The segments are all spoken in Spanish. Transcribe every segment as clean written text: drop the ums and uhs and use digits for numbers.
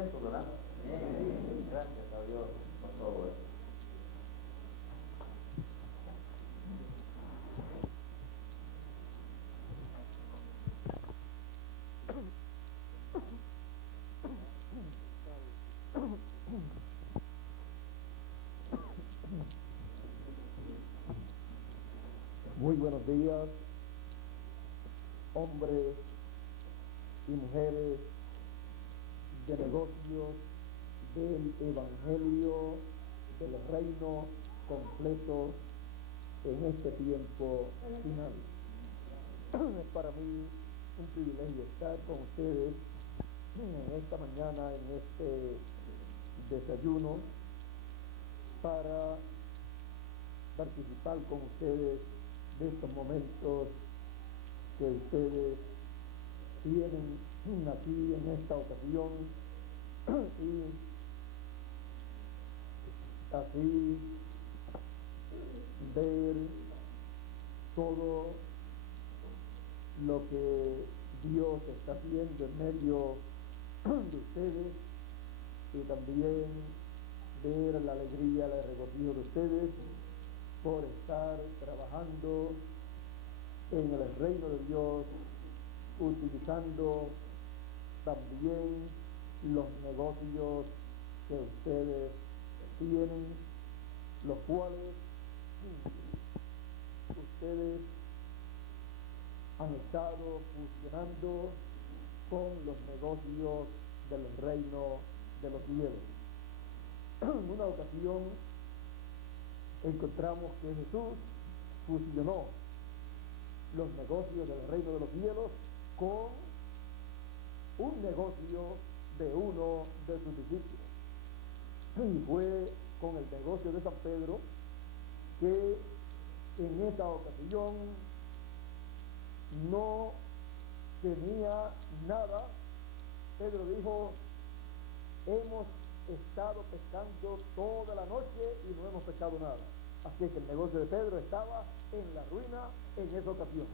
contentos, ¿verdad? Gracias a Dios por todo eso. Muy buenos días, hombres y mujeres de negocios del Evangelio del Reino completo en este tiempo final. Es para mí un privilegio estar con ustedes en esta mañana, en este desayuno, para participar con ustedes de estos momentos que ustedes tienen aquí en esta ocasión y así ver todo lo que Dios está haciendo en medio de ustedes y también ver la alegría, el regocijo de ustedes por estar trabajando en el reino de Dios, utilizando también los negocios que ustedes tienen, los cuales ustedes han estado funcionando con los negocios del reino de los cielos. En una ocasión encontramos que Jesús fusionó los negocios del reino de los cielos con un negocio de uno de sus discípulos. Y fue con el negocio de San Pedro que en esa ocasión no tenía nada. Pedro dijo: hemos estado pescando toda la noche y no hemos pescado nada. Así que el negocio de Pedro estaba en la ruina en esa ocasión.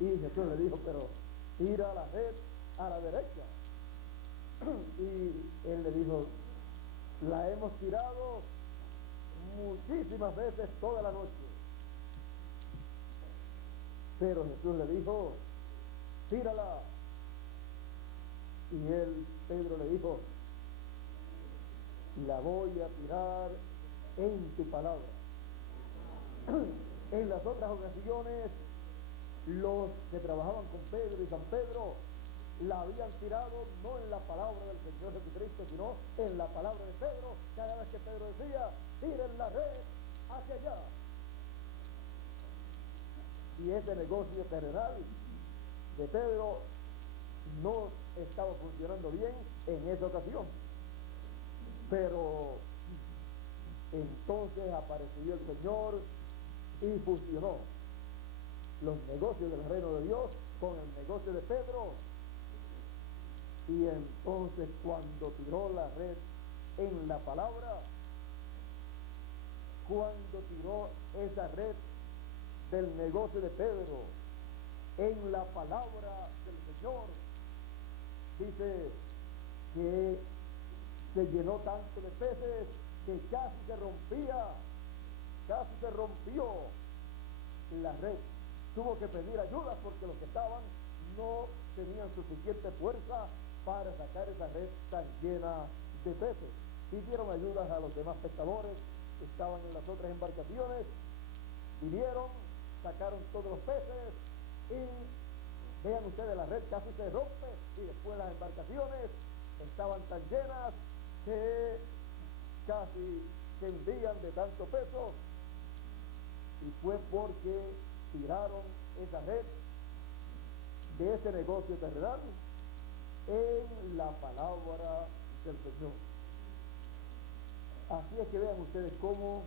Y Jesús le dijo: pero tira la red a la derecha. Y él le dijo: la hemos tirado muchísimas veces toda la noche. Pero Jesús le dijo: tírala. Y Pedro le dijo: la voy a tirar en tu palabra. En las otras ocasiones, los que trabajaban con Pedro y San Pedro la habían tirado no en la palabra del Señor Jesucristo, sino en la palabra de Pedro. Cada vez que Pedro decía: tiren la red hacia allá. Y ese negocio terrenal de Pedro no estaba funcionando bien en esa ocasión. Pero entonces apareció el Señor y fusionó los negocios del reino de Dios con el negocio de Pedro. Y entonces, cuando tiró la red en la palabra, cuando tiró esa red del negocio de Pedro en la palabra del Señor, dice que se llenó tanto de peces que casi se rompió la red. Tuvo que pedir ayuda porque los que estaban no tenían suficiente fuerza para sacar esa red tan llena de peces. Pidieron ayuda a los demás pescadores que estaban en las otras embarcaciones, vinieron, sacaron todos los peces y vean ustedes, la red casi se rompe y después las embarcaciones estaban tan llenas que casi se hundían de tanto peso, y fue porque tiraron esa red de ese negocio terrenal en la palabra del Señor. Así es que vean ustedes cómo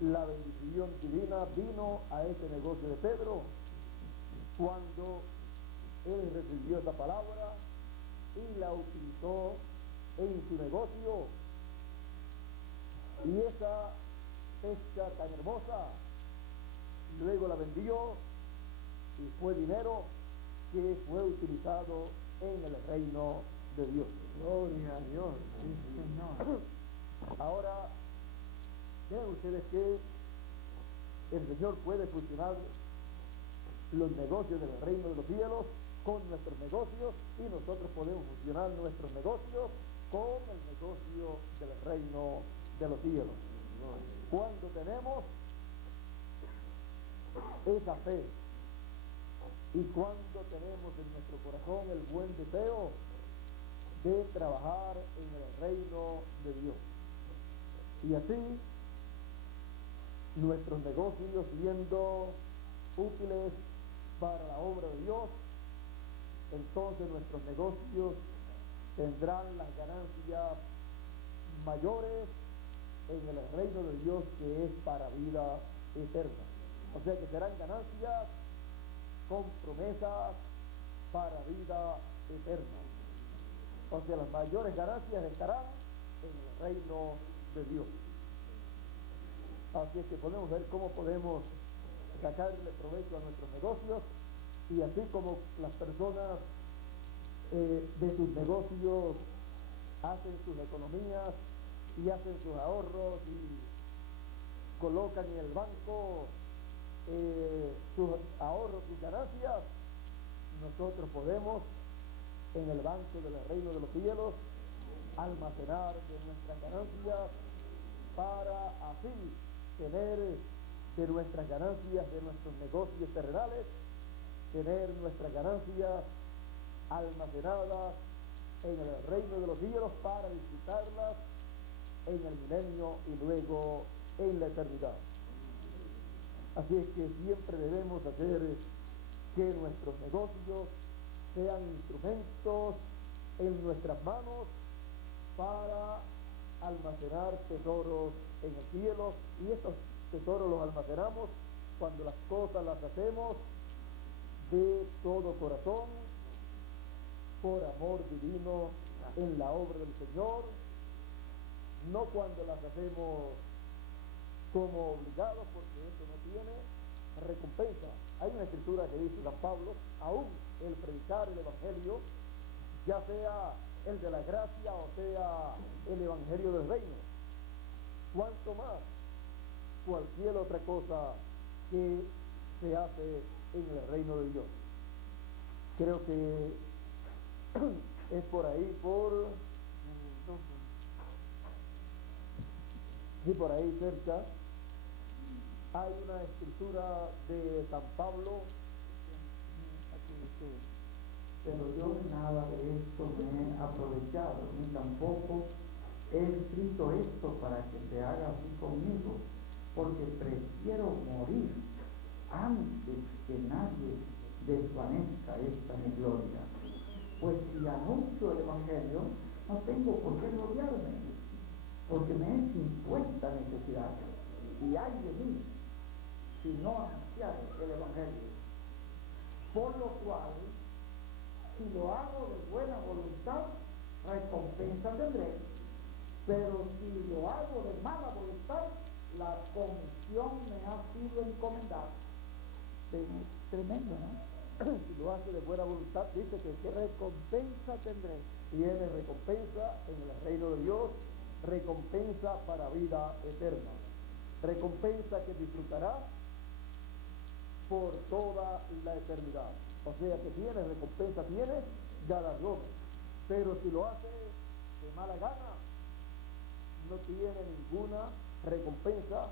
la bendición divina vino a este negocio de Pedro cuando él recibió esa palabra y la utilizó en su negocio, y esa pesca tan hermosa luego la vendió y fue dinero que fue utilizado en el reino de Dios. Gloria a Dios, sí, Señor. Ahora, vean ustedes que el Señor puede fusionar los negocios del reino de los cielos con nuestros negocios, y nosotros podemos fusionar nuestros negocios con el negocio del reino de los cielos. Cuando tenemos esa fe y cuando tenemos en nuestro corazón el buen deseo de trabajar en el reino de Dios, y así nuestros negocios siendo útiles para la obra de Dios, entonces nuestros negocios tendrán las ganancias mayores en el reino de Dios, que es para vida eterna. O sea que serán ganancias con promesas para vida eterna. O sea, las mayores ganancias estarán en el reino de Dios. Así es que podemos ver cómo podemos sacarle provecho a nuestros negocios, y así como las personas de sus negocios hacen sus economías y hacen sus ahorros y colocan en el banco sus ahorros, sus ganancias, nosotros podemos en el banco del reino de los cielos almacenar de nuestras ganancias, para así tener de nuestras ganancias de nuestros negocios terrenales, tener nuestras ganancias almacenadas en el reino de los cielos para disfrutarlas en el milenio y luego en la eternidad. Así es que siempre debemos hacer que nuestros negocios sean instrumentos en nuestras manos para almacenar tesoros en el cielo, y estos tesoros los almacenamos cuando las cosas las hacemos de todo corazón, por amor divino en la obra del Señor, no cuando las hacemos como obligados, porque eso no tiene recompensa. Hay una escritura que dice San Pablo: aún el predicar el Evangelio, ya sea el de la gracia o sea el Evangelio del reino, cuanto más cualquier otra cosa que se hace en el reino de Dios. Creo que es por ahí, por ahí cerca, hay una escritura de San Pablo, aquí dice: pero yo de nada de esto me he aprovechado, ni tampoco he escrito esto para que se haga así conmigo, porque prefiero morir antes que nadie desvanezca esta mi gloria. Pues si anuncio el Evangelio, no tengo por qué gloriarme, porque me es impuesta necesidad, y hay de mí si no anunciar el Evangelio. Por lo cual, si lo hago de buena voluntad, recompensa tendré, pero si lo hago de mala voluntad, la comisión me ha sido encomendada. Tremendo, ¿no? Si lo hace de buena voluntad, dice que recompensa tendré. tiene recompensa en el reino de Dios, recompensa para vida eterna, recompensa que disfrutará por toda la eternidad. O sea que tiene recompensa, tiene galardón, pero si lo hace de mala gana, no tiene ninguna recompensa,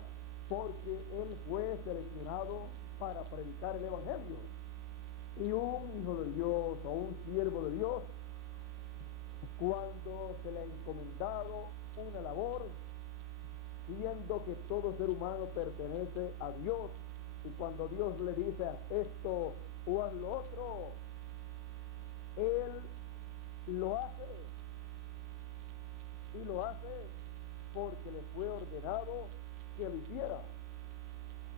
porque él fue seleccionado para predicar el Evangelio. Y un hijo de Dios o un siervo de Dios, cuando se le ha encomendado una labor, viendo que todo ser humano pertenece a Dios, y cuando Dios le dice: haz esto o haz lo otro, él lo hace, y lo hace porque le fue ordenado que lo hiciera,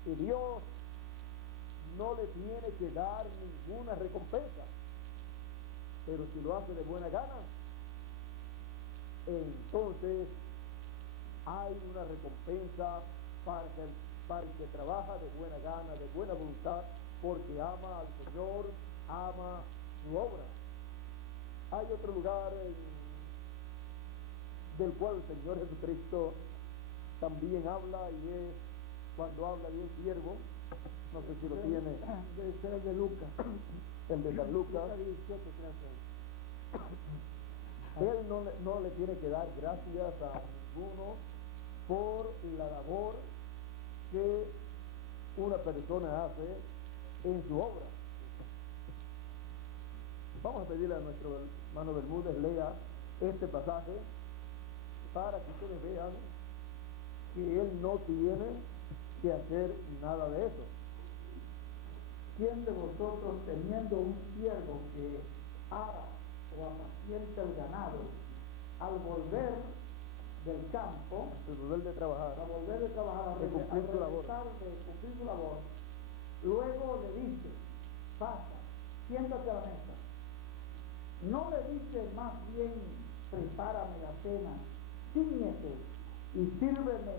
y Dios no le tiene que dar ninguna recompensa. Pero si lo hace de buena gana, entonces hay una recompensa para el que trabaja de buena gana, de buena voluntad, porque ama al Señor, ama su obra. Hay otro lugar del cual el Señor Jesucristo también habla, y es cuando habla de un siervo. No sé si lo tiene. Debe ser el de Lucas. El de San Lucas. Lucas 17, creo que Él no le tiene que dar gracias a ninguno por la labor que una persona hace en su obra. Vamos a pedirle a nuestro hermano Bermúdez lea este pasaje para que ustedes vean que él no tiene que hacer nada de eso. ¿Quién de vosotros, teniendo un siervo que ara o apacienta el ganado, al volver del campo, El nivel de trabajar, al volver de trabajar, de cumplir su labor, de cumplir su labor, luego le dice, pasa, siéntate a la mesa? No le dice más bien, prepárame la cena, cíñete y sírveme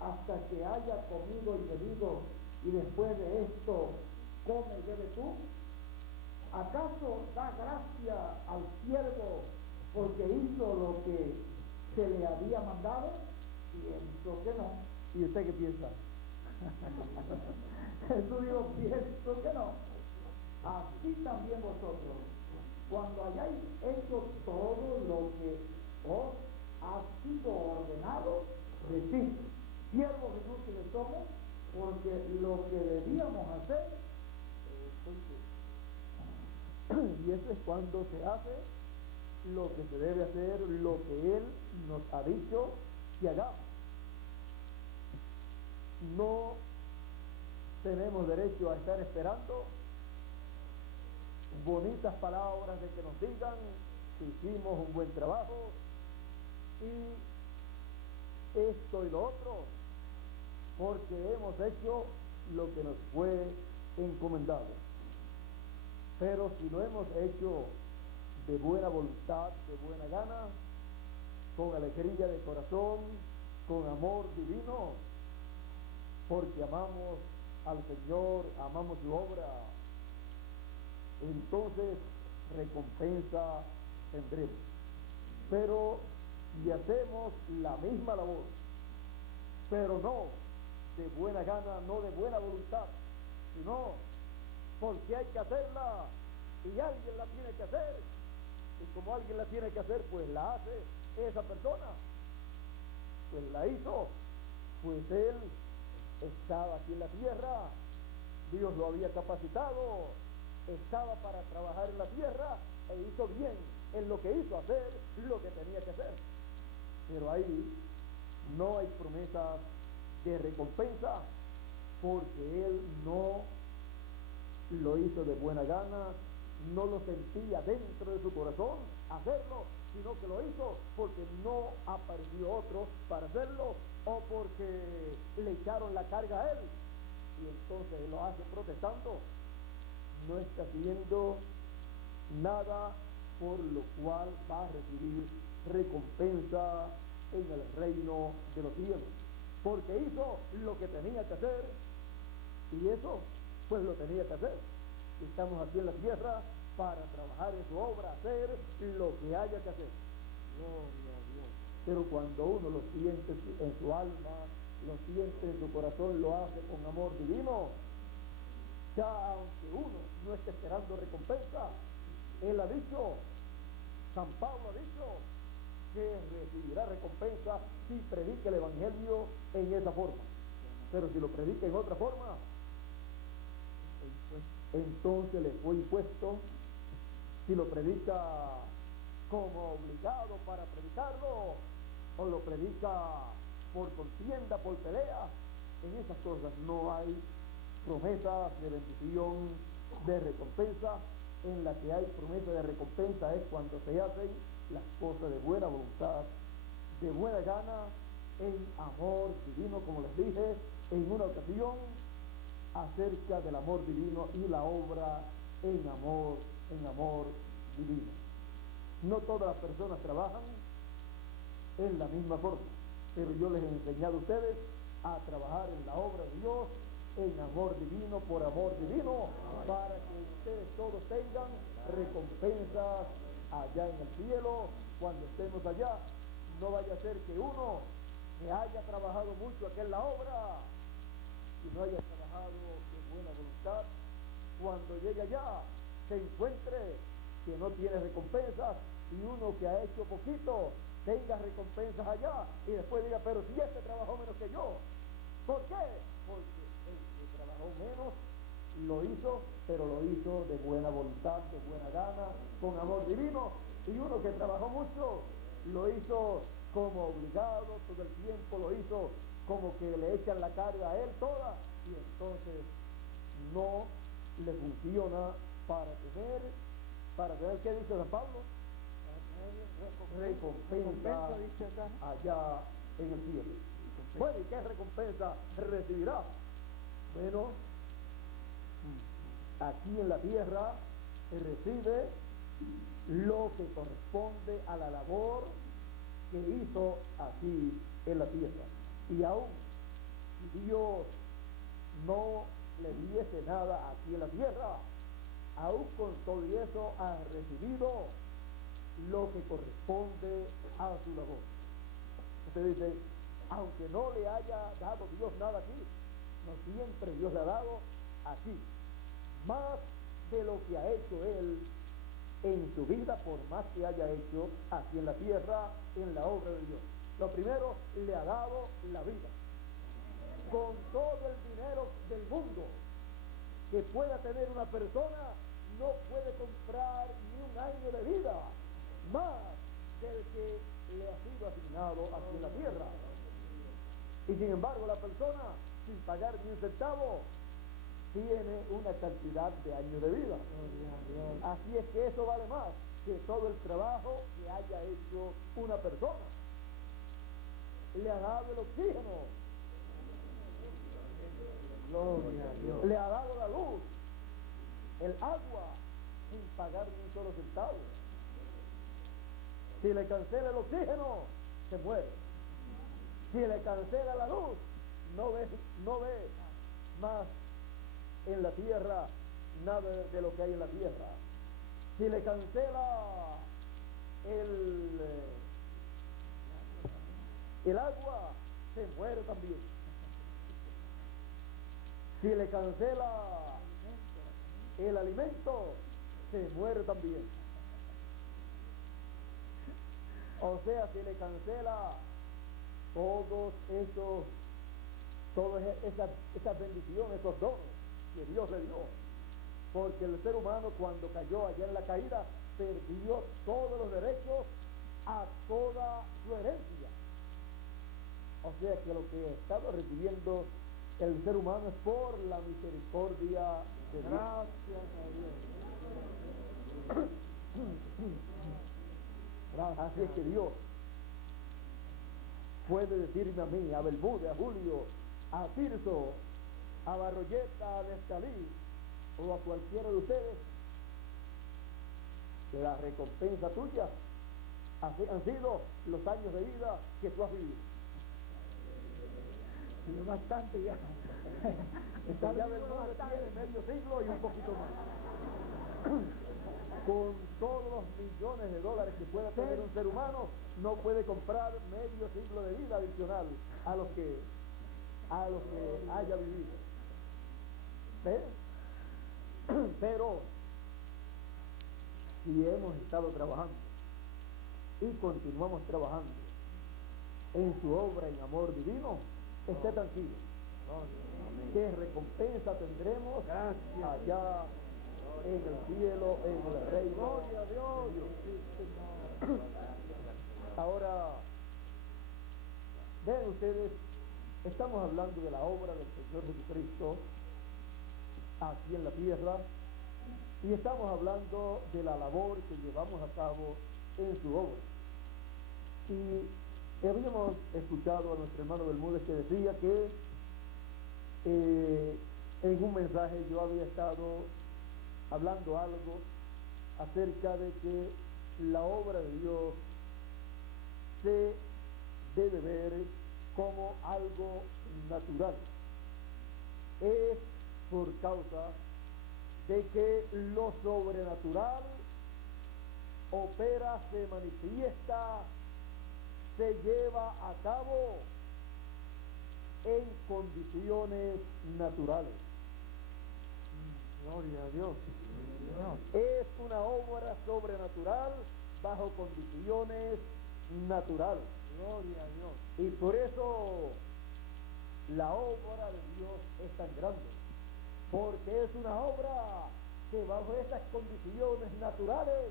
hasta que haya comido y bebido, y después de esto come y bebe tú. ¿Acaso da gracia al siervo porque hizo lo que se le había mandado? Pienso que no. ¿Y usted qué piensa? Jesús dijo, pienso que no. Así también vosotros, cuando hayáis hecho todo lo que os ha sido ordenado, decid, siervos inútiles somos, porque lo que debíamos hacer, y eso es cuando se hace lo que se debe hacer, lo que Él nos ha dicho que hagamos. No tenemos derecho a estar esperando bonitas palabras de que nos digan que hicimos un buen trabajo y esto y lo otro, porque hemos hecho lo que nos fue encomendado. Pero si lo hemos hecho de buena voluntad, de buena gana, con alegría de corazón, con amor divino, porque amamos al Señor, amamos su obra, entonces recompensa tendremos. Pero si hacemos la misma labor, pero no de buena gana, no de buena voluntad, sino porque hay que hacerla y alguien la tiene que hacer, y como alguien la tiene que hacer, pues la hace esa persona, pues la hizo, pues él estaba aquí en la tierra, Dios lo había capacitado, estaba para trabajar en la tierra e hizo bien en lo que hizo, hacer lo que tenía que hacer. Pero ahí no hay promesas de recompensa, porque él no lo hizo de buena gana, no lo sentía dentro de su corazón hacerlo, sino que lo hizo porque no apareció otro para hacerlo, o porque le echaron la carga a él, y entonces él lo hace protestando. No está haciendo nada por lo cual va a recibir recompensa en el reino de los cielos, porque hizo lo que tenía que hacer, y eso pues lo tenía que hacer. Estamos aquí en la tierra para trabajar en su obra, hacer lo que haya que hacer. Gloria a Dios. Pero cuando uno lo siente en su alma, lo siente en su corazón, lo hace con amor divino, ya aunque uno no esté esperando recompensa, él ha dicho, San Pablo ha dicho, que recibirá recompensa si predica el Evangelio en esa forma. Pero si lo predica en otra forma, entonces le fue impuesto. Si lo predica como obligado para predicarlo, o lo predica por contienda, por pelea, en esas cosas no hay promesas de bendición, de recompensa. En la que hay promesa de recompensa es cuando se hacen las cosas de buena voluntad, de buena gana, en amor divino, como les dije en una ocasión acerca del amor divino y la obra en amor divino. No todas las personas trabajan en la misma forma, pero yo les he enseñado a ustedes a trabajar en la obra de Dios en amor divino, por amor divino, para que ustedes todos tengan recompensas allá en el cielo, cuando estemos allá, no vaya a ser que uno que haya trabajado mucho aquí en la obra y no haya trabajado de buena voluntad, cuando llegue allá se encuentre que no tiene recompensas y uno que ha hecho poquito tenga recompensas allá y después diga, pero si este trabajó menos que yo. ¿Por qué? Porque el que trabajó menos lo hizo, pero lo hizo de buena voluntad, de buena gana, con amor divino, y uno que trabajó mucho lo hizo como obligado todo el tiempo, lo hizo como que le echan la carga a él toda, y entonces no le funciona para tener, ¿qué dice San Pablo? Recompensa allá en el cielo. Bueno, ¿y qué recompensa recibirá? Bueno, aquí en la tierra se recibe lo que corresponde a la labor que hizo aquí en la tierra. Y aún si Dios no le diese nada aquí en la tierra, aún con todo eso ha recibido lo que corresponde a su labor. Usted dice, aunque no le haya dado Dios nada aquí, no siempre Dios le ha dado aquí más de lo que ha hecho él en su vida, por más que haya hecho aquí en la tierra, en la obra de Dios. Lo primero, le ha dado la vida. Con todo el dinero del mundo que pueda tener una persona, no puede comprar ni un año de vida más del que le ha sido asignado aquí en la tierra. Y sin embargo, la persona, sin pagar ni un centavo, tiene una cantidad de años de vida. Así es que eso vale más que todo el trabajo que haya hecho una persona. Le ha dado el oxígeno, le ha dado la luz, el agua, sin pagar ni un solo centavo. Si le cancela el oxígeno, se muere. Si le cancela la luz, no ve más en la tierra nada de lo que hay en la tierra. Si le cancela el agua, se muere también. Si le cancela el alimento, se muere también. O sea, si le cancela todas esas bendiciones, esos dones que Dios le dio. Porque el ser humano, cuando cayó allá en la caída, perdió todos los derechos a toda su herencia. O sea que lo que ha estado recibiendo el ser humano es por la misericordia de Dios. Gracias a Dios. Así es que Dios puede decirme a mí, a Belbude, a Julio, a Tirso, a Barroyeta, a Nestalí, o a cualquiera de ustedes, que la recompensa tuya han sido los años de vida que tú has vivido. Y bastante ya. Ya Belbude tiene medio siglo y un poquito más. Con todos los millones de dólares que pueda tener un ser humano, no puede comprar medio siglo de vida adicional a los que haya vivido. Pero si hemos estado trabajando y continuamos trabajando en su obra en amor divino, esté tranquilo, que recompensa tendremos allá en el cielo, en el reino. Gloria a Dios. Ahora, vean ustedes, estamos hablando de la obra del Señor Jesucristo aquí en la tierra, y estamos hablando de la labor que llevamos a cabo en su obra. Y habíamos escuchado a nuestro hermano Bermúdez que decía que en un mensaje yo había estado hablando algo acerca de que la obra de Dios se debe ver como algo natural. Es por causa de que lo sobrenatural opera, se manifiesta, se lleva a cabo en condiciones naturales. Gloria a Dios. Es una obra sobrenatural bajo condiciones naturales. Gloria a Dios. Y por eso la obra de Dios es tan grande, porque es una obra que bajo estas condiciones naturales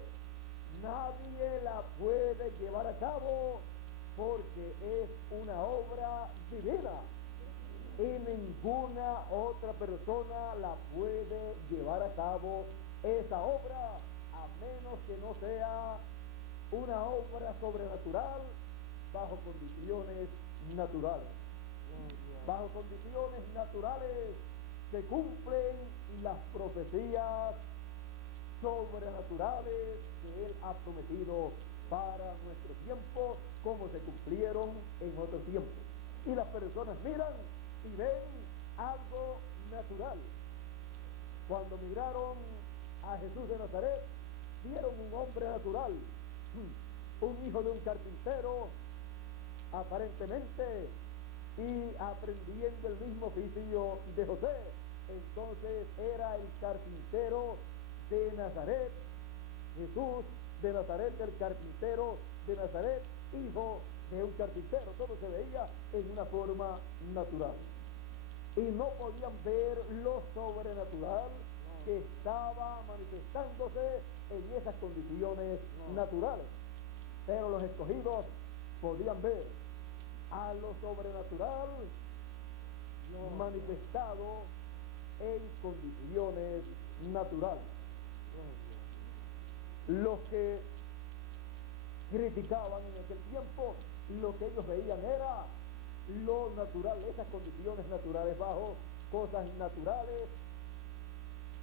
nadie la puede llevar a cabo, porque es una obra divina y ninguna otra persona la puede llevar a cabo esa obra, a menos que no sea una obra sobrenatural bajo condiciones naturales. Bajo condiciones naturales se cumplen las profecías sobrenaturales que Él ha prometido para nuestro tiempo, como se cumplieron en otro tiempo. Y las personas miran y ven algo natural. Cuando miraron a Jesús de Nazaret, vieron un hombre natural, un hijo de un carpintero, aparentemente, y aprendiendo el mismo oficio de José. Entonces era el carpintero de Nazaret, Jesús de Nazaret, el carpintero de Nazaret, hijo de un carpintero. Todo se veía en una forma natural. Y no podían ver lo sobrenatural que estaba manifestándose en esas condiciones naturales. Pero los escogidos podían ver a lo sobrenatural manifestado en condiciones naturales. Los que criticaban en aquel tiempo, lo que ellos veían era lo natural, esas condiciones naturales bajo cosas naturales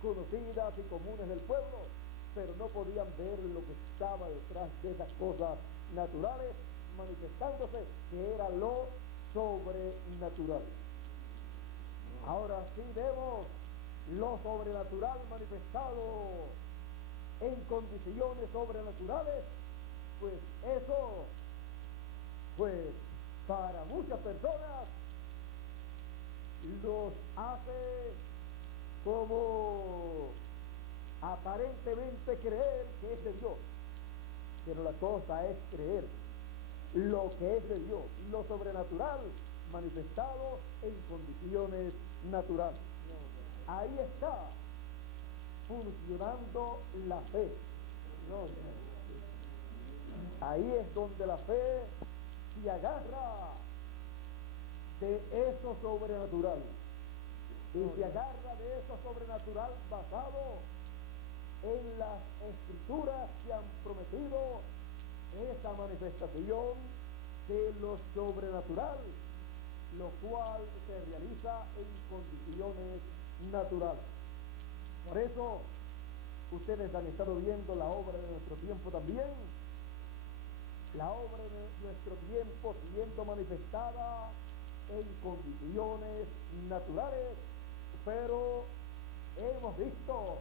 conocidas y comunes del pueblo, pero no podían ver lo que estaba detrás de esas cosas naturales manifestándose, que era lo sobrenatural. Ahora sí vemos lo sobrenatural manifestado en condiciones sobrenaturales, pues eso, pues para muchas personas los hace como aparentemente creer que es de Dios, pero la cosa es creer lo que es de Dios, lo sobrenatural manifestado en condiciones naturales. Ahí está funcionando la fe. Ahí es donde la fe se agarra de eso sobrenatural, y se agarra de eso sobrenatural basado en las escrituras que han prometido esa manifestación de lo sobrenatural, lo cual se realiza en condiciones naturales. Por eso ustedes han estado viendo la obra de nuestro tiempo también, la obra de nuestro tiempo siendo manifestada en condiciones naturales, pero hemos visto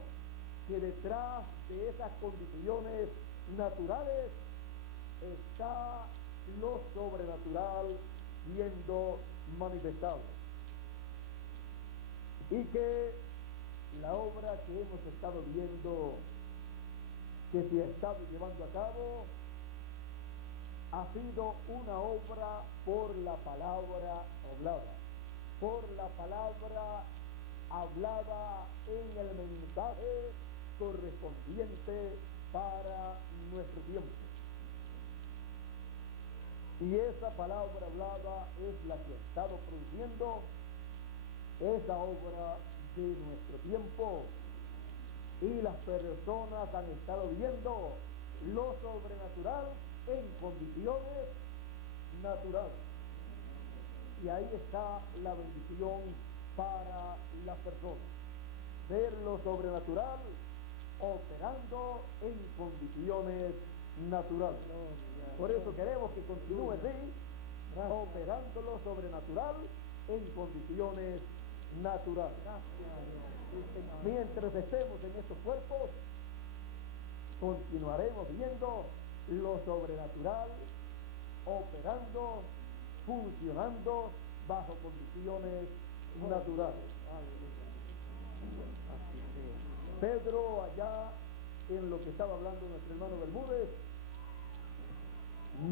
que detrás de esas condiciones naturales está lo sobrenatural siendo manifestado, y que la obra que hemos estado viendo que se ha estado llevando a cabo ha sido una obra por la palabra hablada, por la palabra hablada en el mensaje correspondiente para nuestro tiempo. Y esa palabra hablada es la que ha estado produciendo esa obra de nuestro tiempo, y las personas han estado viendo lo sobrenatural en condiciones naturales, y ahí está la bendición para las personas, ver lo sobrenatural operando en condiciones naturales. Por eso queremos que continúe así, operando lo sobrenatural en condiciones naturales. Mientras estemos en estos cuerpos, continuaremos viendo lo sobrenatural operando, funcionando bajo condiciones naturales. Pedro, allá en lo que estaba hablando nuestro hermano Bermúdez,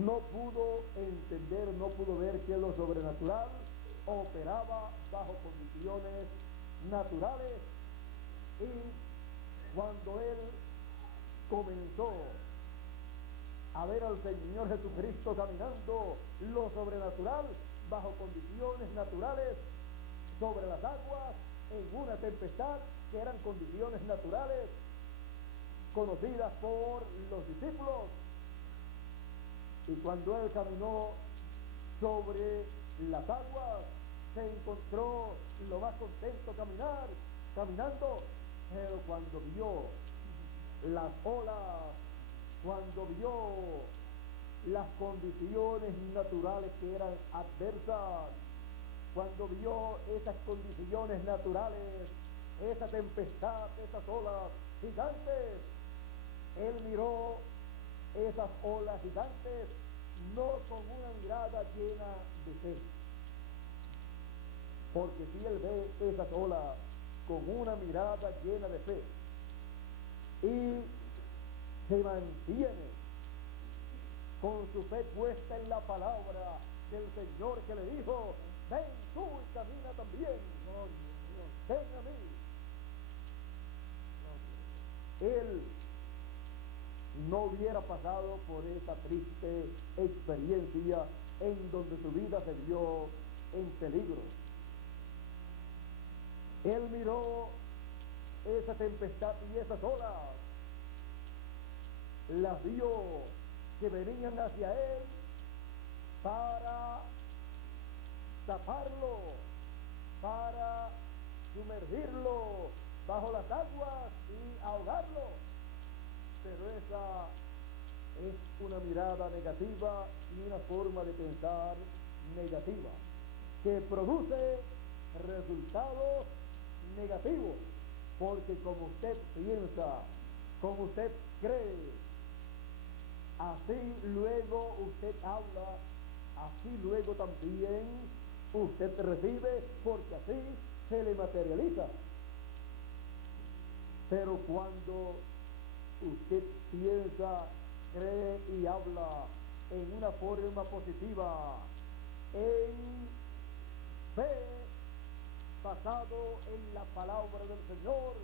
no pudo entender, no pudo ver que lo sobrenatural operaba bajo condiciones naturales, y cuando él comenzó a ver al Señor Jesucristo caminando lo sobrenatural bajo condiciones naturales sobre las aguas en una tempestad que eran condiciones naturales conocidas por los discípulos, y cuando él caminó sobre las aguas se encontró lo más contento caminando, pero cuando vio las olas, cuando vio las condiciones naturales que eran adversas, cuando vio esas condiciones naturales, esa tempestad, esas olas gigantes, él miró esas olas gigantes no con una mirada llena de fe, porque si él ve esas olas con una mirada llena de fe y se mantiene con su fe puesta en la palabra del Señor que le dijo: ven tú y camina también, ven a mí. Él no hubiera pasado por esa triste experiencia en donde su vida se vio en peligro. Él miró esa tempestad y esas olas, las vio que venían hacia él para taparlo, para sumergirlo bajo las aguas y ahogarlo. Pero esa es una mirada negativa y una forma de pensar negativa que produce resultados negativos, porque como usted piensa, como usted cree, así luego usted habla, así luego también usted recibe, porque así se le materializa. Pero cuando usted piensa, cree y habla en una forma positiva, en fe, basado en la palabra del Señor,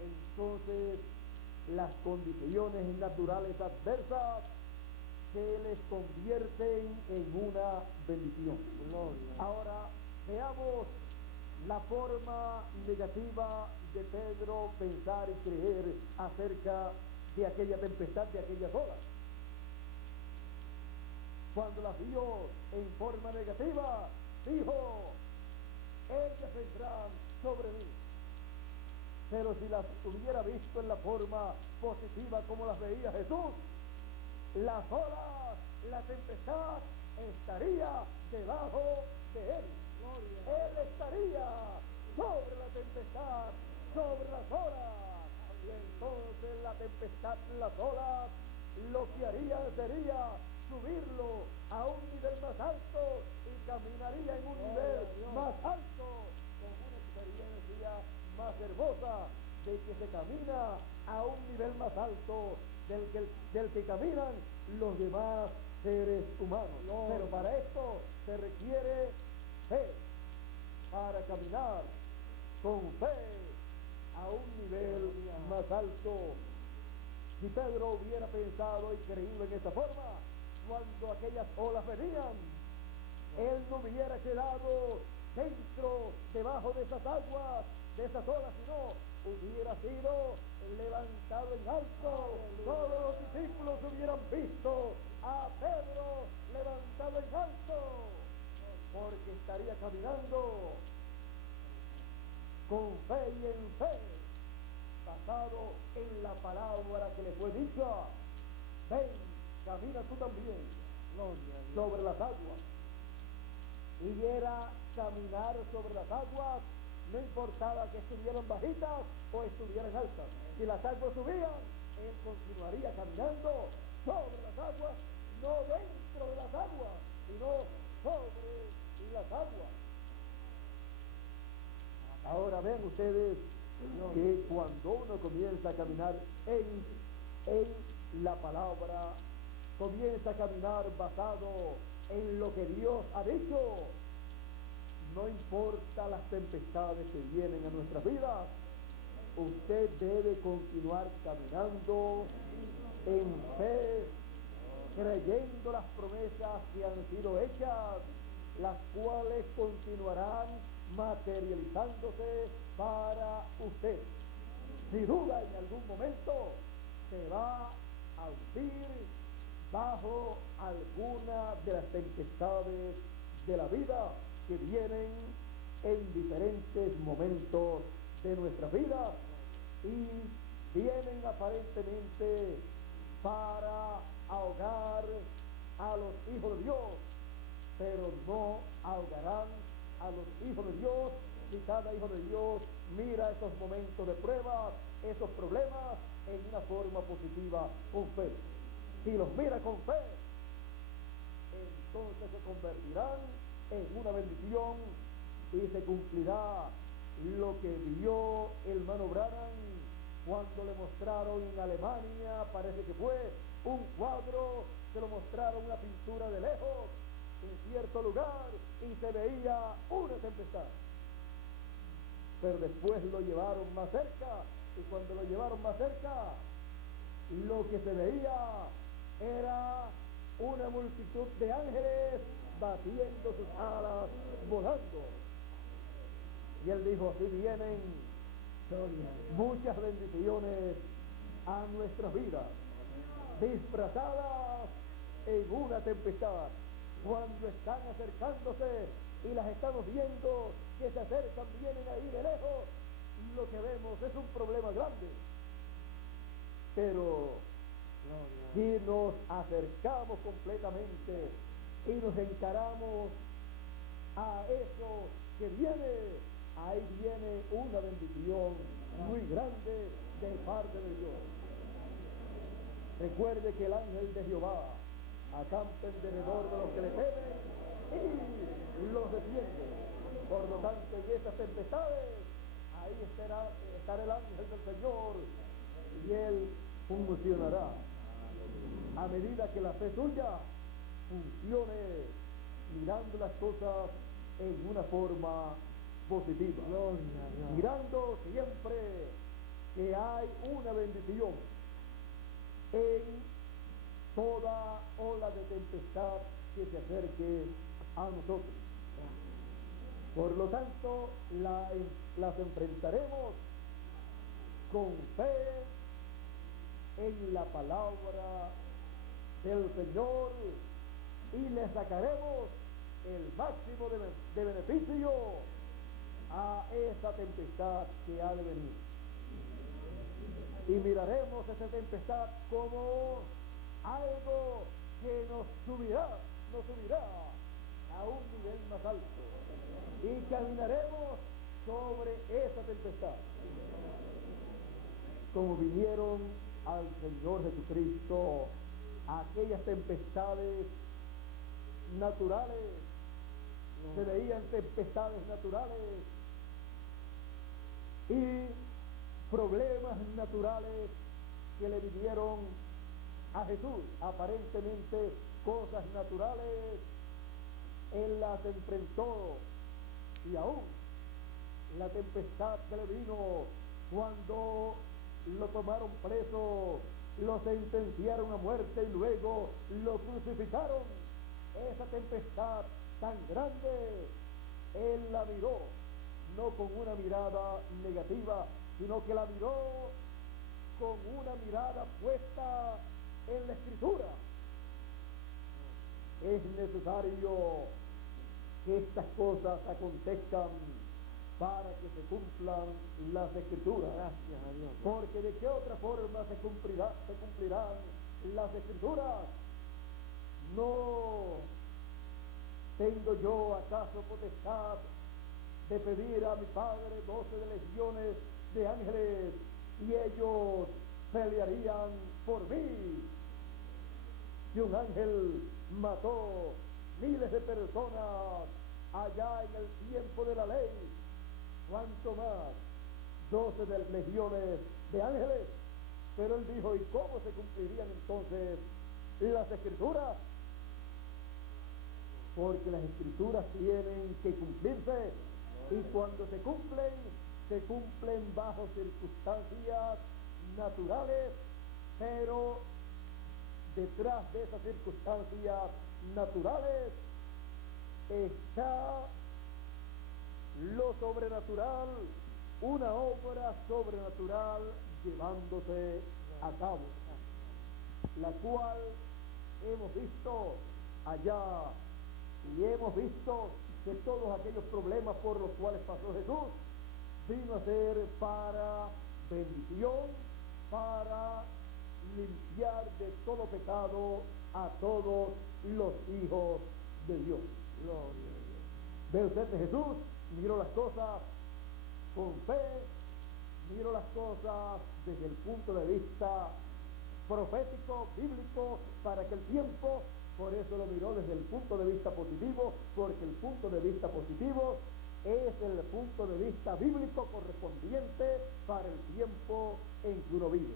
entonces las condiciones naturales adversas se les convierten en una bendición. Ahora veamos la forma negativa de Pedro pensar y creer acerca de aquella tempestad, de aquellas olas. Cuando las vio en forma negativa, dijo: ellas vendrán sobre mí. Pero si las hubiera visto en la forma positiva como las veía Jesús, las olas, la tempestad estaría debajo de él. Él estaría sobre la tempestad, sobre las olas, y entonces la tempestad, las olas, lo que harían sería subirlo a un nivel más alto y caminaría en un nivel más alto, con una experiencia más hermosa de que se camina a un nivel más alto del que caminan los demás seres humanos. Pero para esto se requiere fe, para caminar con fe a un nivel más alto. Si Pedro hubiera pensado y creído en esta forma, cuando aquellas olas venían, él no hubiera quedado debajo de esas aguas, de esas olas, sino hubiera sido levantado en alto. Todos los discípulos hubieran visto a Pedro levantado en alto, porque estaría caminando con fe y en fe, basado en la palabra que le fue dicha: ven, camina tú también sobre las aguas. Y era caminar sobre las aguas, no importaba que estuvieran bajitas o estuvieran altas. Si las aguas subían, él continuaría caminando sobre las aguas, no dentro de las aguas, sino sobre las aguas. Ahora ven ustedes que cuando uno comienza a caminar en la palabra, comienza a caminar basado en lo que Dios ha dicho, no importa las tempestades que vienen a nuestras vidas, usted debe continuar caminando en fe, creyendo las promesas que han sido hechas, las cuales continuarán materializándose para usted. Sin duda, en algún momento se va a hundir bajo alguna de las tempestades de la vida que vienen en diferentes momentos de nuestra vida y vienen aparentemente para ahogar a los hijos de Dios, pero no ahogarán a los hijos de Dios si cada hijo de Dios mira esos momentos de prueba, esos problemas en una forma positiva, con fe. Si los mira con fe, entonces se convertirán en una bendición y se cumplirá lo que vio el hermano Branham cuando le mostraron en Alemania, parece que fue un cuadro, se lo mostraron una pintura de lejos en cierto lugar y se veía una tempestad, pero después lo llevaron más cerca y cuando lo llevaron más cerca lo que se veía era una multitud de ángeles batiendo sus alas, volando. Y él dijo, así vienen muchas bendiciones a nuestras vidas, disfrazadas en una tempestad. Cuando están acercándose y las estamos viendo que se acercan, vienen ahí de lejos, lo que vemos es un problema grande. Pero si nos acercamos completamente y nos encaramos a eso que viene, ahí viene una bendición muy grande de parte de Dios. Recuerde que el ángel de Jehová acampa en derredor de los que le temen y los defiende. Por lo tanto, en estas tempestades, ahí estará el ángel del Señor y él funcionará. A medida que la fe suya funcione mirando las cosas en una forma positiva, mirando siempre que hay una bendición en toda ola de tempestad que se acerque a nosotros. Por lo tanto, las enfrentaremos con fe en la palabra del Señor y le sacaremos el máximo de beneficio a esa tempestad que ha de venir. Y miraremos esa tempestad como algo que nos subirá a un nivel más alto y caminaremos sobre esa tempestad como vinieron al Señor Jesucristo aquellas tempestades naturales. Se veían tempestades naturales y problemas naturales que le vinieron a Jesús, aparentemente cosas naturales. Él las enfrentó y aún la tempestad que le vino cuando lo tomaron preso, lo sentenciaron a muerte y luego lo crucificaron. Esa tempestad tan grande, él la miró, no con una mirada negativa, sino que la miró con una mirada puesta en la Escritura. Es necesario que estas cosas acontezcan para que se cumplan las Escrituras. Gracias a Dios. Porque de qué otra forma se cumplirán las Escrituras. No tengo yo acaso potestad de pedir a mi Padre 12 legiones de ángeles y ellos pelearían por mí. Si un ángel mató miles de personas allá en el tiempo de la ley, ¿cuánto más 12 de legiones de ángeles? Pero él dijo, ¿y cómo se cumplirían entonces las escrituras? Porque las escrituras tienen que cumplirse, y cuando se cumplen bajo circunstancias naturales, pero detrás de esas circunstancias naturales está lo sobrenatural, una obra sobrenatural llevándose a cabo, la cual hemos visto allá, y hemos visto que todos aquellos problemas por los cuales pasó Jesús vino a ser para bendición, para limpiar de todo pecado a todos los hijos de Dios. Ve usted de Jesús, miró las cosas con fe, miró las cosas desde el punto de vista profético, bíblico, para aquel tiempo. Por eso lo miró desde el punto de vista positivo, porque el punto de vista positivo es el punto de vista bíblico correspondiente para el tiempo en que uno vive.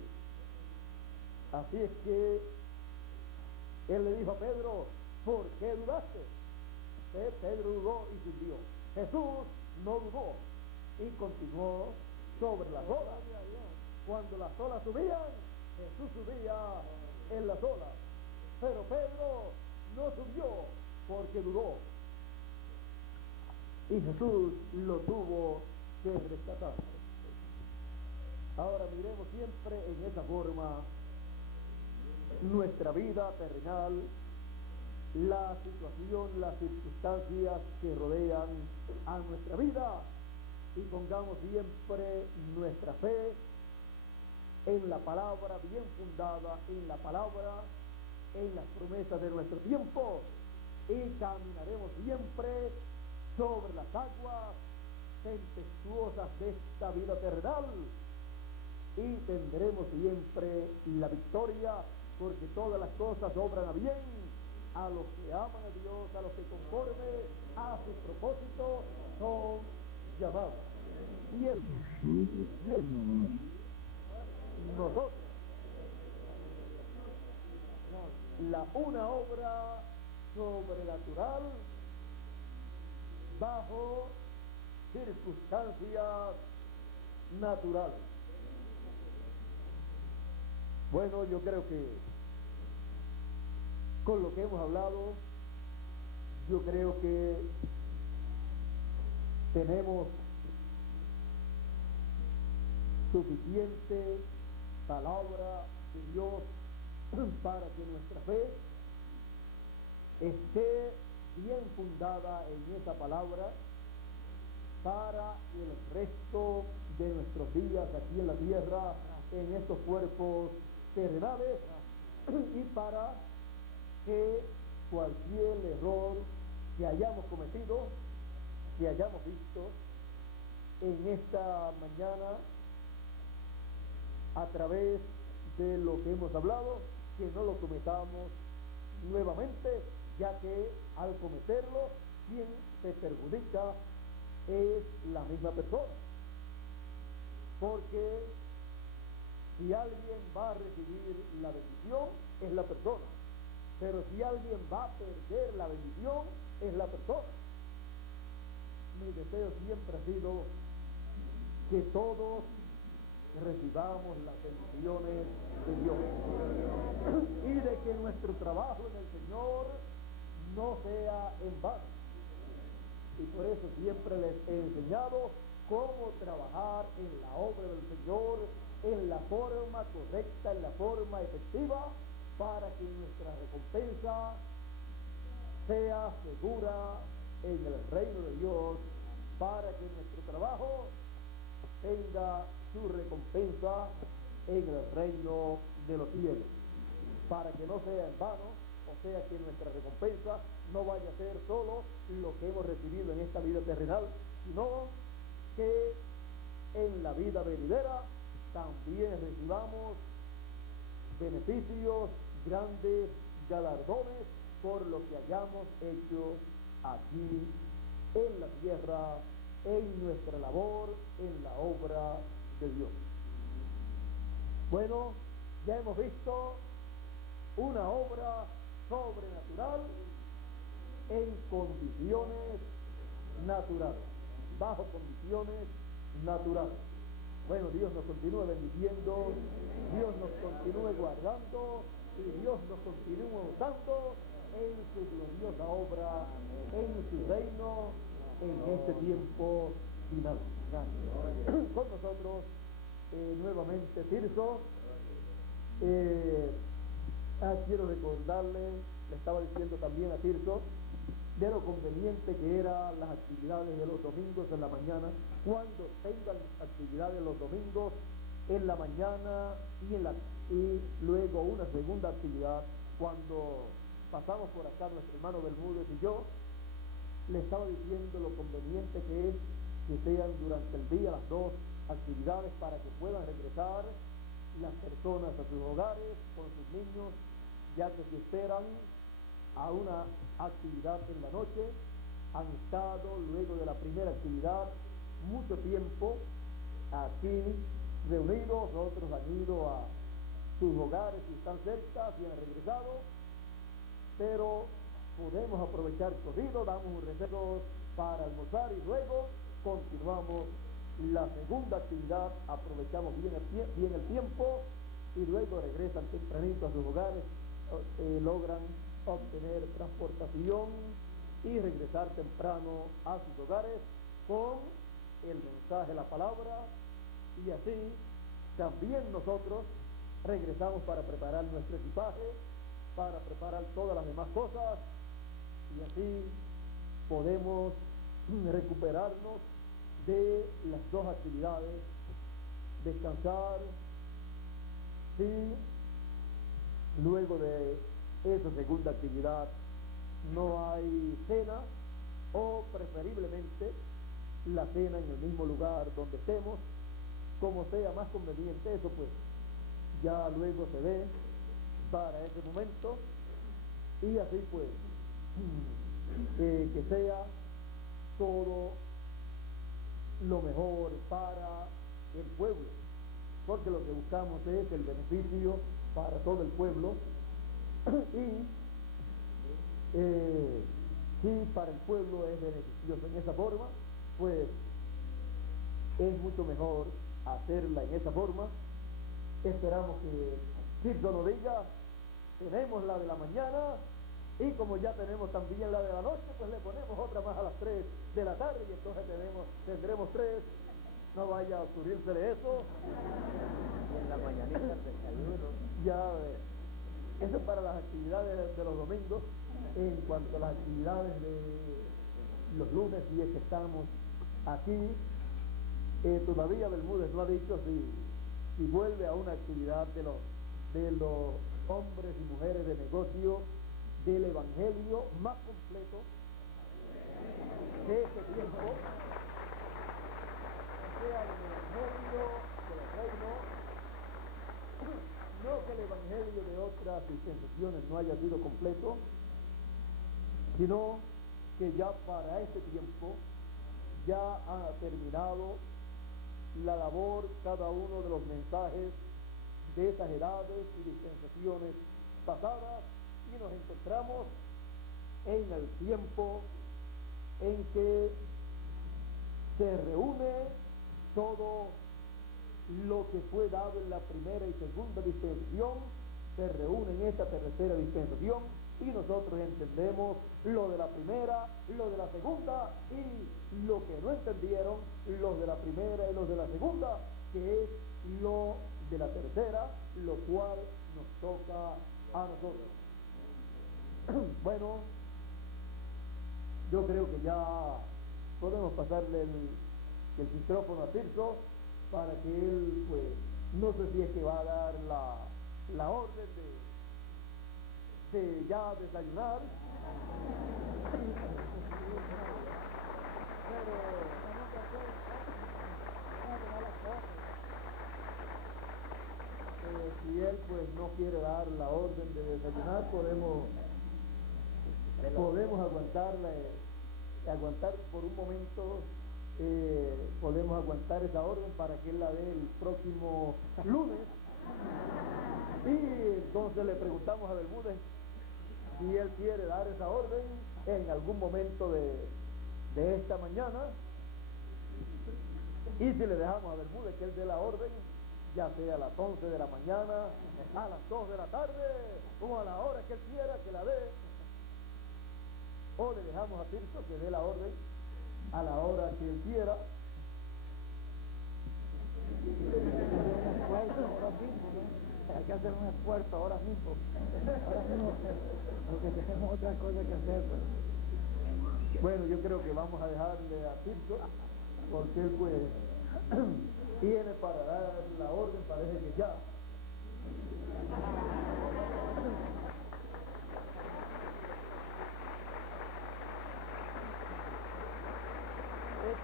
Así es que él le dijo a Pedro, ¿por qué dudaste? Pedro dudó y subió. Jesús no dudó y continuó sobre las olas. Cuando las olas subían, Jesús subía en las olas. Pero Pedro no subió porque dudó. Y Jesús lo tuvo que rescatar. Ahora miremos siempre en esa forma nuestra vida terrenal, la situación, las circunstancias que rodean a nuestra vida, y pongamos siempre nuestra fe en la palabra bien fundada, en la palabra, en las promesas de nuestro tiempo, y caminaremos siempre sobre las aguas tempestuosas de esta vida terrenal, y tendremos siempre la victoria, porque todas las cosas obran a bien a los que aman a Dios, a los que conforme a su propósito son llamados. Y él, nosotros, una obra sobrenatural bajo circunstancias naturales. Bueno, yo creo que con lo que hemos hablado, yo creo que tenemos suficiente palabra de Dios para que nuestra fe esté bien fundada en esa palabra para el resto de nuestros días aquí en la tierra, en estos cuerpos terrenales, y para que cualquier error que hayamos cometido, que hayamos visto en esta mañana a través de lo que hemos hablado, que no lo cometamos nuevamente, ya que al cometerlo, quien se perjudica es la misma persona. Porque si alguien va a recibir la bendición, es la persona. Pero si alguien va a perder la bendición, es la persona. Mi deseo siempre ha sido que todos recibamos las bendiciones de Dios y de que nuestro trabajo en el Señor no sea en vano. Y por eso siempre les he enseñado cómo trabajar en la obra del Señor en la forma correcta, en la forma efectiva, para que nuestra recompensa sea segura en el reino de Dios, para que nuestro trabajo tenga su recompensa en el reino de los cielos, para que no sea en vano, o sea que nuestra recompensa no vaya a ser solo lo que hemos recibido en esta vida terrenal, sino que en la vida venidera también recibamos beneficios, grandes galardones por lo que hayamos hecho aquí en la tierra, en nuestra labor, en la obra de Dios. Bueno, ya hemos visto una obra sobrenatural en condiciones naturales, bajo condiciones naturales. Bueno, Dios nos continúe bendiciendo, Dios nos continúe guardando y Dios nos continúe usando en su gloriosa obra, en su reino, en este tiempo final. Con nosotros nuevamente Tirso. Quiero recordarle, le estaba diciendo también a Tirso, de lo conveniente que eran las actividades de los domingos en la mañana, cuando tengan actividades los domingos en la mañana y luego una segunda actividad, cuando pasamos por acá nuestro hermano Bermúdez y yo, le estaba diciendo lo conveniente que es que sean durante el día las dos actividades para que puedan regresar las personas a sus hogares con sus niños, ya que si esperan a una actividad en la noche, han estado luego de la primera actividad mucho tiempo aquí reunidos, otros han ido a sus hogares y están cerca y han regresado, pero podemos aprovechar corrido, damos un receso para almorzar y luego continuamos la segunda actividad, aprovechamos bien el tiempo y luego regresan tempranito a sus hogares, logran obtener transportación y regresar temprano a sus hogares con el mensaje, la palabra, y así también nosotros regresamos para preparar nuestro equipaje, para preparar todas las demás cosas, y así podemos recuperarnos de las dos actividades, descansar, si luego de esa segunda actividad no hay cena, o preferiblemente la cena en el mismo lugar donde estemos, como sea más conveniente, eso pues ya luego se ve para ese momento, y así pues que sea todo lo mejor para el pueblo, porque lo que buscamos es el beneficio para todo el pueblo y si para el pueblo es beneficioso en esa forma, pues es mucho mejor hacerla en esa forma. Esperamos que Tirso nos diga, tenemos la de la mañana y como ya tenemos también la de la noche, pues le ponemos otra más a las 3 de la tarde y entonces tendremos 3. No vaya a ocurrirse de eso. Y en la mañanita el desayuno. Ya, eso es para las actividades de los domingos. En cuanto a las actividades de los lunes, y es que estamos aquí, todavía Bermúdez no ha dicho si vuelve a una actividad de los hombres y mujeres de negocio del Evangelio más completo de este tiempo, sea el Evangelio del reino, no que el Evangelio de otras dispensaciones no haya sido completo, sino que ya para este tiempo ya ha terminado la labor cada uno de los mensajes de esas edades y dispensaciones pasadas, y nos encontramos en el tiempo en que se reúne todo lo que fue dado en la primera y segunda dispensación, se reúne en esta tercera dispensación, y nosotros entendemos lo de la primera, lo de la segunda, y lo que no entendieron los de la primera y los de la segunda, que es lo de la tercera, lo cual nos toca a nosotros. Bueno, yo creo que ya podemos pasarle el micrófono a Tirso para que él, pues, no sé si es que va a dar la orden de ya desayunar, pero si él pues pues no quiere dar la orden de desayunar, podemos aguantar por un momento, podemos aguantar esa orden para que él la dé el próximo lunes. Y entonces le preguntamos a Bermúdez si él quiere dar esa orden en algún momento de esta mañana, y si le dejamos a Bermúdez que él dé la orden, ya sea a las 11 de la mañana, a las 2 de la tarde, o a la hora que él quiera que la dé, o le dejamos a Tirso que dé la orden a la hora que él quiera. Hay que hacer un esfuerzo ahora mismo, porque tenemos otra cosa que hacer. Pues. Bueno, yo creo que vamos a dejarle a Tirso, porque él pues tiene para dar la orden, parece que ya.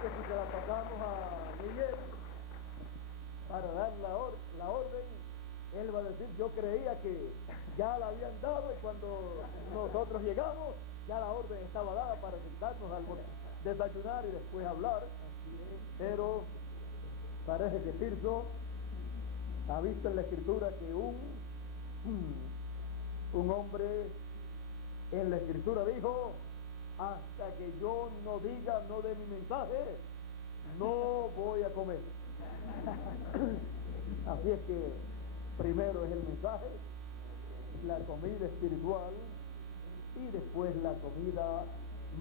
Que si se la pasamos a Miguel para dar la orden, él va a decir, yo creía que ya la habían dado, y cuando nosotros llegamos ya la orden estaba dada para sentarnos al desayunar y después hablar. Pero parece que Tirso ha visto en la escritura que un hombre en la escritura dijo: hasta que yo no diga, no dé mi mensaje, no voy a comer. Así es que primero es el mensaje, la comida espiritual, y después la comida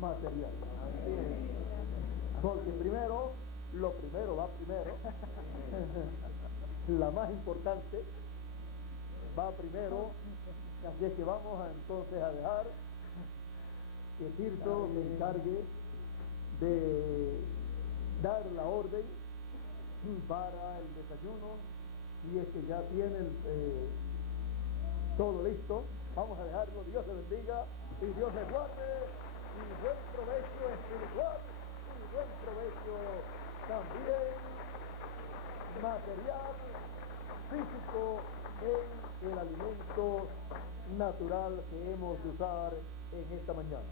material. Porque primero, lo primero va primero. La más importante va primero. Así es que vamos entonces a dejar que Tirso se encargue de dar la orden para el desayuno, y es que ya tienen todo listo. Vamos a dejarlo. Dios le bendiga y Dios le guarde, y buen provecho espiritual y buen provecho también material, físico, en el alimento natural que hemos de usar en esta mañana.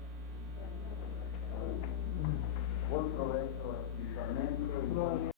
Buen provecho espiritualmente.